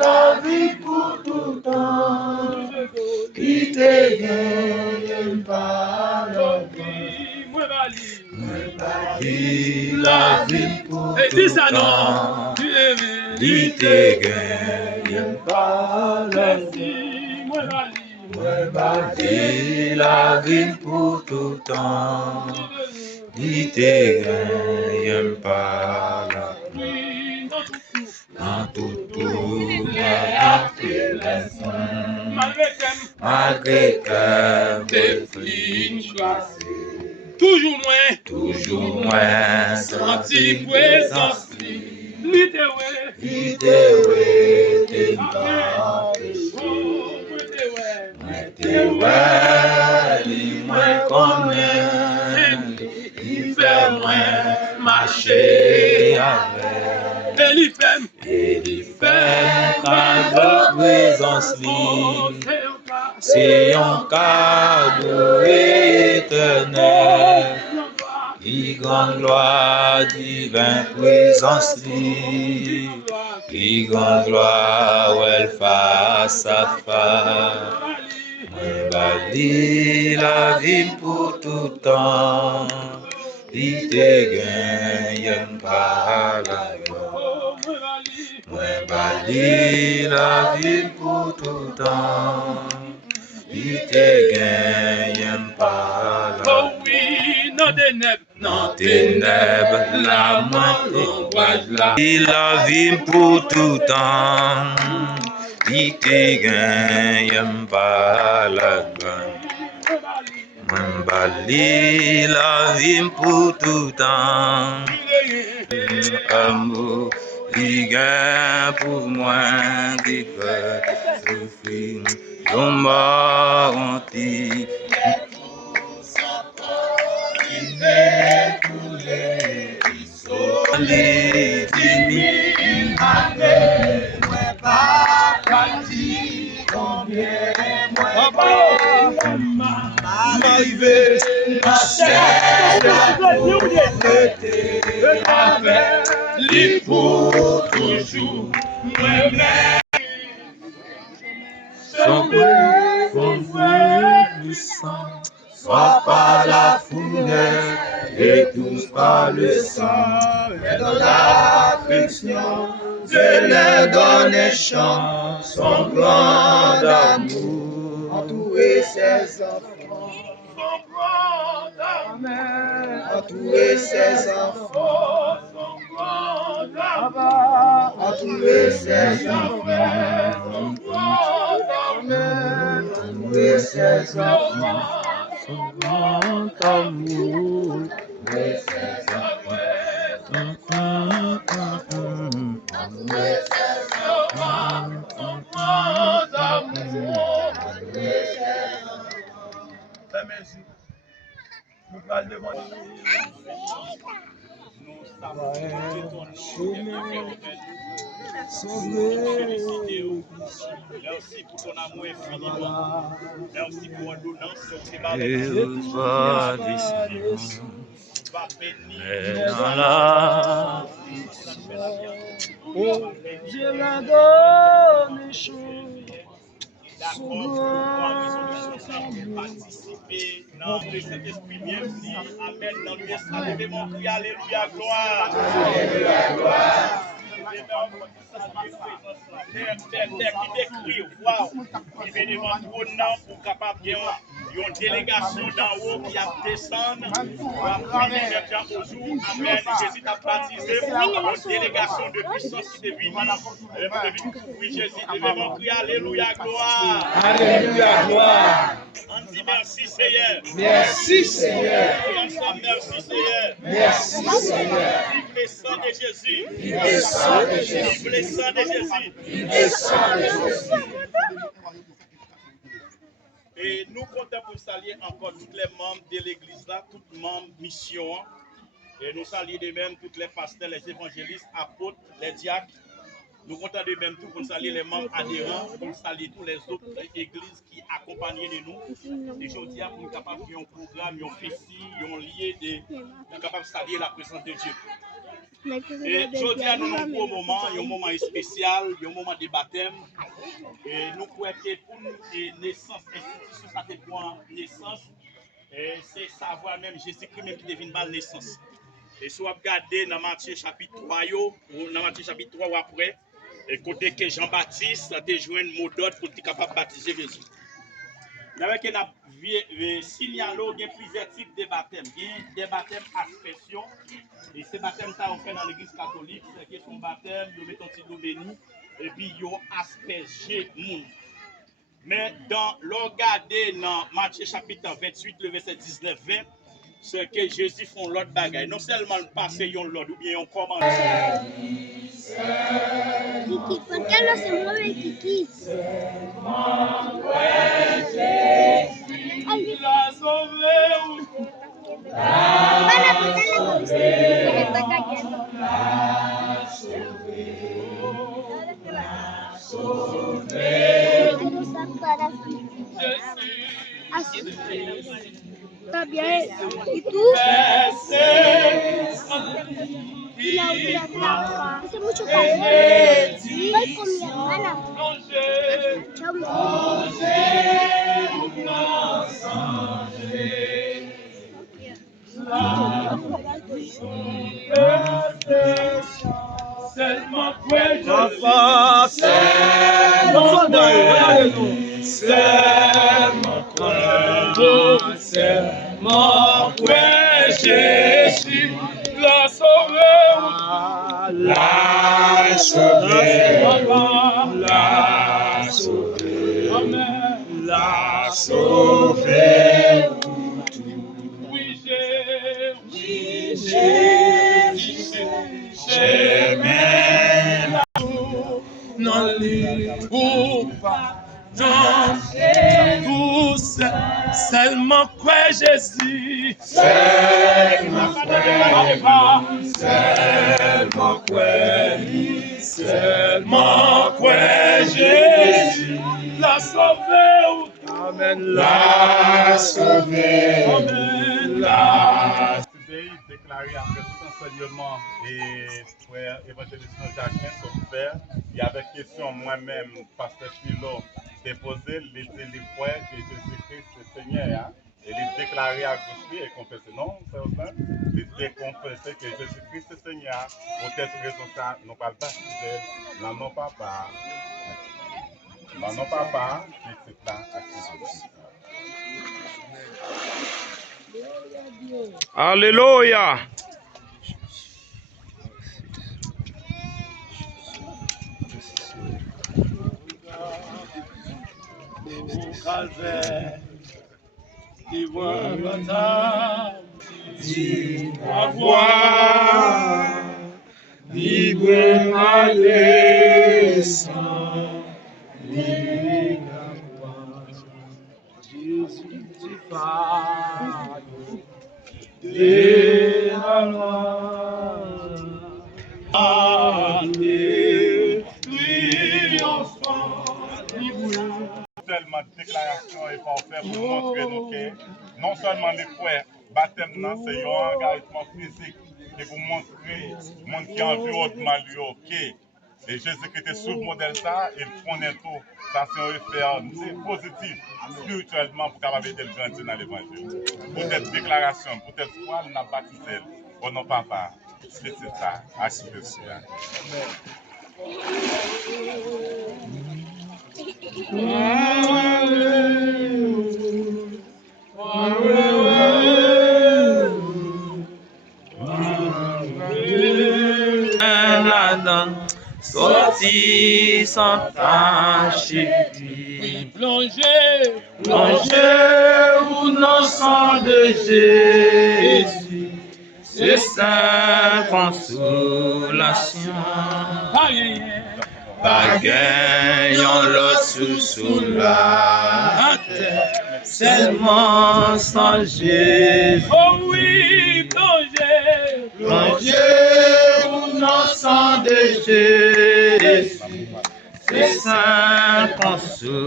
la vie pour tout temps. Qui te gagne par la vie. Moi bâti la vie pour tout temps. Qui te gagne par la vie. Moi bâti la vie pour tout temps. Qui te gagne par la vie. Dans tout malgré que défline choisi. Toujours moins, senti présence. L'idée t'es pas moins connaît, il fait moins marcher avec. Et il fait ta présence c'est un cadeau éternel. Qui grande gloire, divine présence, qui grande gloire, elle face à face. Moi bâti la vie pour tout temps, qui te gagne par la gloire. Moi bâti la vie pour tout temps, qui te gagne par la gloire. Dans ténèbres, la moindre la vie pour tout temps, qui te gagne par la gloire. Moi bâti la vie pour tout temps, amour, qui gagne pour moi, qui fait souffrir, ton menti. M'arriver à cette avec lui pour toujours. Son puissant, soit par la fournaise et tous par le sang, mais dans l'affliction, Dieu leur donne un chant, son grand amour, entourer ses enfants, son grand amour, entourer ses enfants, son grand amour, entourer ses enfants, son grand amour, entourer ses enfants, son grand amour, entourer ses enfants. Merci pour ton amour infiniment. Merci pour l'ordonnance sur tes balais. Va bénir Dans la oh, Dieu m'a donné chaud. Participer dans le Saint-Esprit, bienvenue, Amen, dans le Saint, levez-moi, crie, Alléluia, gloire. Alléluia, gloire. Père qui t'écrit, waouh, qui vient devant le trône pour capable de une délégation d'en haut qui a descendu, va finir maintenant au jour, Amen, Jésus t'a baptisé, une délégation de puissance qui devient, oui, Jésus, devant crier, Alléluia, gloire. Alléluia, gloire. On dit merci, Seigneur. Merci, Seigneur. Merci, Seigneur. Merci, Seigneur. Vive le sang de Jésus. Vive le sang de Jésus. Vive le sang de Jésus. Vive le sang de Jésus. Et nous comptons pour saluer encore tous les membres de l'église là, tous les membres mission. Et nous saluons de même tous les pasteurs, les évangélistes, apôtres, les diacres. Nous comptons de même tout pour saluer les membres adhérents, pour saluer tous les autres églises qui accompagnent de nous. Et je dis pour nous capables de faire un programme, un festival, un lieu de nous capables de saluer la présence de Dieu. Et aujourd'hui, nous avons un gros moment, un moment spécial, un moment de baptême. Et nous pouvons être pour nous, naissance, institution, ça fait pour naissance. C'est savoir même Jésus-Christ même qui devine mal naissance. Et si vous regardez dans Matthieu chapitre 3, ou dans Matthieu chapitre 3 ou après, et côté que Jean-Baptiste a joué un mot d'ordre pour être capable de baptiser Jésus. Avec un signalé, il y a plusieurs types de baptêmes. Il y a des baptêmes aspersion. Et ces baptêmes, ça, on fait dans l'église catholique. C'est son baptême, ils mettent un petit l'eau béni. Et puis, ils ont aspergé monde. Mais dans regardez dans Matthieu chapitre 28, le verset 19-20, ce que Jésus font l'autre bagaille. Non seulement le passé, ils ont l'autre, ou bien ils ont commandé. Kiki, ¿por qué no se mueve Kiki? La sauvé. Van a botar la cabeza que está cayendo. Está bien. ¿Y tú? Y la otra hace mucho calor. Voy con mi hermana. Chao, mi Papa, c'est Jésus, la sauvé, la sauvé, la sauvé, Amen, la sauvé. Oui, j'aime non les pas non tous seulement quoi Jésus seulement quoi Jésus la sauvé amen la sauvé amen la Déclaré après tout enseignement et frère évangéliste Jacquemin Sauf-Père, il y avait question moi-même, pasteur Philo, déposé les frères que Jésus-Christ c'est Seigneur. Et il déclaré à gauche et confessé, non, c'est ça. Il déconfessé que Jésus-Christ c'est Seigneur. Pour cette raison, ça, nous pas baptisé, non, papa. Non, papa, c'est ça, Alléluia. Tellement de déclarations et pour faire pour montrer nous que non seulement les frères, baptême, c'est un engagement physique et pour montrer au monde qui environnement lui, et Jésus-Christ était sous le modèle ça, il connaît tout. Ça, c'est un référent positif spirituellement pour capable de grandir dans l'évangile. Pour cette déclaration, pour cette foi, nous avons baptisé au nom de papa. C'est ça, assieds ça. Sorti sans tâche, plongé au nom sang de Jésus, c'est sa consolation. Pas gagnant l'autre sous la terre, seulement sans Jésus. Oh oui, plongé au nom sang de Jésus, c'est sa consolation.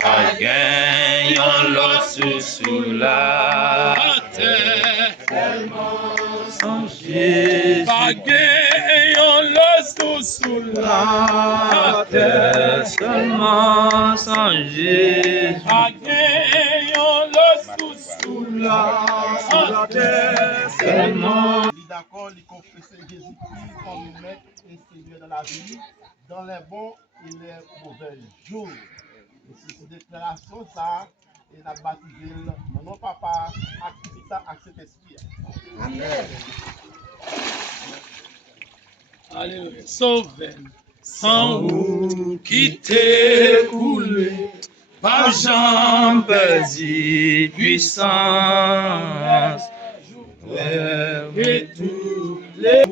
Pas gagnant l'autre sous la terre, Sans Jésus, pas gagnant le sous la terre seulement sans Jésus. pas gagnant le sous La terre seulement. Il est d'accord, il confesse Jésus-Christ comme maître et Seigneur dans la vie, dans les bons et les mauvais jours. Et c'est cette déclaration, ça, et la baptisé, mon nom papa, activité ça, avec cet esprit. Amen. Alléluia. Sauvé. Sans vous qui t'est coulé, Par Jean perdu puissance. Et tous les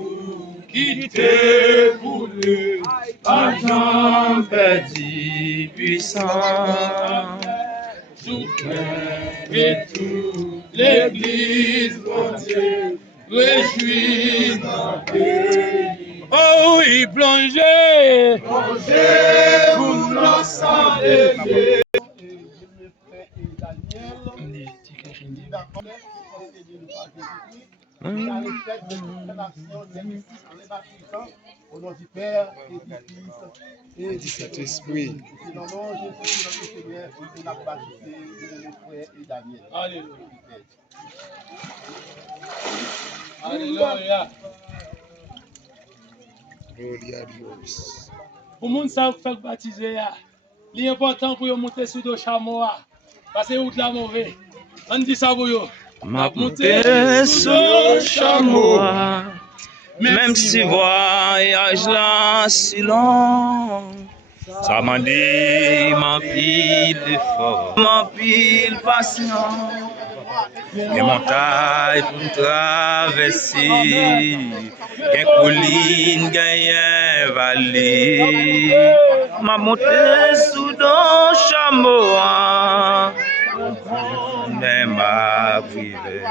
qui t'est coulé. Par Jean perdu puissance. Et toute l'église entière réjouit dans pays. oh oui, plongez. Plongez pour nos sang d'été. Et le frère et Daniel, il est d'accord, c'est Dieu nous parle de Jésus-Christ. Il a le fait de l'incarnation des Fils en les baptisant au nom du Père et du Fils et du Saint-Esprit. C'est dans le nom de Jésus, notre Seigneur, qui l'a baptisé le frère et Daniel. Alléluia. Alléluia. Gloria a Dios. Pour moun sa fait baptiser ya, l'important pour yo monter sur le chameau parce que route la mauvais. On dit ça pour yo. M'a monté sur le chameau, même si voyage là si long. Ça m'a dit, m'a pile d'effort, m'a pile patient. Les montagnes pour traverser, les collines, les vallées. M'a monté sous le chameau, mais m'a privé.